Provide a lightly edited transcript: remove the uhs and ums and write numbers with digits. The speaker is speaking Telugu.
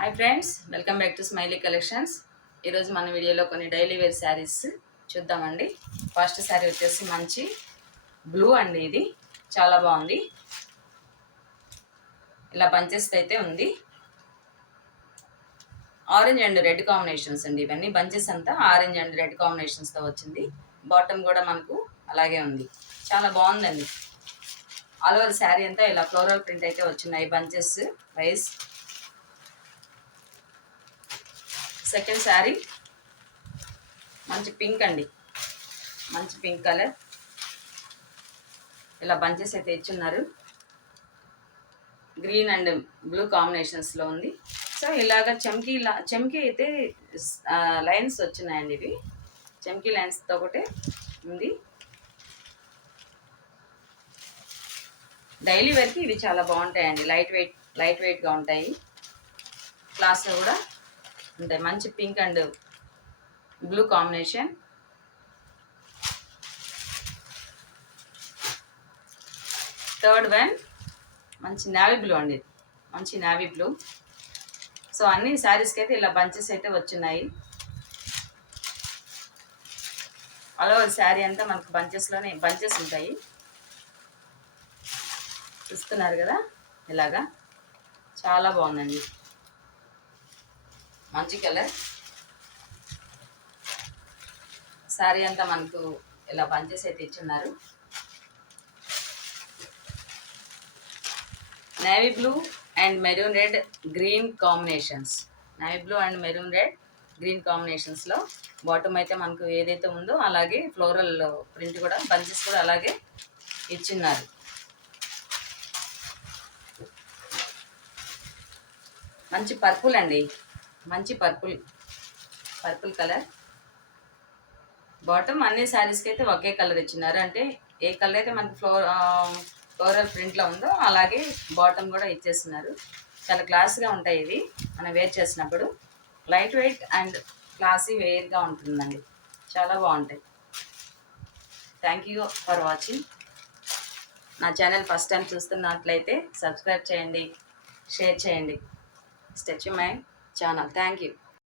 Hi friends, welcome back to smiley collections. ఈరోజు మన వీడియోలో కొన్ని డైలీ వేర్ శారీస్ చూద్దామండి. ఫస్ట్ శారీ వచ్చేసి మంచి బ్లూ అండి. ఇది చాలా బాగుంది. ఇలా బంచెస్ అయితే ఉంది. ఆరెంజ్ అండ్ రెడ్ కాంబినేషన్స్ అండి. ఇవన్నీ బంచెస్ అంతా ఆరెంజ్ అండ్ రెడ్ కాంబినేషన్స్తో వచ్చింది. బాటమ్ కూడా మనకు అలాగే ఉంది. చాలా బాగుందండి. ఆల్ ఓవర్ శారీ అంతా ఇలా ఫ్లోరల్ ప్రింట్ అయితే వచ్చినాయి బంచెస్ వైజ్. సెకండ్ శారీ మంచి పింక్ అండి. మంచి పింక్ కలర్. ఇలా బంచెస్ అయితే ఇచ్చున్నారు. గ్రీన్ అండ్ బ్లూ కాంబినేషన్స్లో ఉంది. సో ఇలాగ చెమ్కీ అయితే లైన్స్ వచ్చినాయండి. ఇవి చెమ్కీ లైన్స్తో ఒకటే ఉంది. డైలీ వేర్కి ఇవి చాలా బాగుంటాయండి. లైట్ వెయిట్గా ఉంటాయి. క్లాస్లో కూడా ఉంటాయి. మంచి pink and blue combination. Third one మంచి నావీ బ్లూ అండి. మంచి నావీ బ్లూ. సో అన్ని శారీస్కి అయితే ఇలా బంచెస్ అయితే వచ్చున్నాయి. ఆల్ ఓవర్ శారీ అంతా మనకు బంచెస్ ఉంటాయి. చూస్తున్నారు కదా, ఇలాగా చాలా బాగుందండి. మంచి కలర్. శారీ అంతా మనకు ఇలా బంచెస్ అయితే ఇచ్చున్నారు. Navy blue and maroon red green combinations. Navy blue and maroon red green కాంబినేషన్స్లో బాటమ్ అయితే మనకు ఏదైతే ఉందో అలాగే ఫ్లోరల్ ప్రింట్ కూడా బంచెస్ కూడా అలాగే ఇచ్చిన్నారు. మంచి పర్పుల్ అండి. మంచి పర్పుల్ కలర్. బాటమ్ అన్ని శారీస్కి అయితే ఒకే కలర్ ఇచ్చినారు. అంటే ఏ కలర్ అయితే మనకి ఫ్లోరల్ ప్రింట్లో ఉందో అలాగే బాటమ్ కూడా ఇచ్చేస్తున్నారు. చాలా క్లాస్గా ఉంటాయి ఇవి మనం వేర్ చేసినప్పుడు. లైట్ వెయిట్ అండ్ క్లాసీ వేర్గా ఉంటుందండి. చాలా బాగుంటాయి. Thank you for watching. నా ఛానల్ ఫస్ట్ టైం చూస్తున్నట్లయితే సబ్స్క్రైబ్ చేయండి, షేర్ చేయండి. స్టెచ్ మై ఛానల్. Thank you.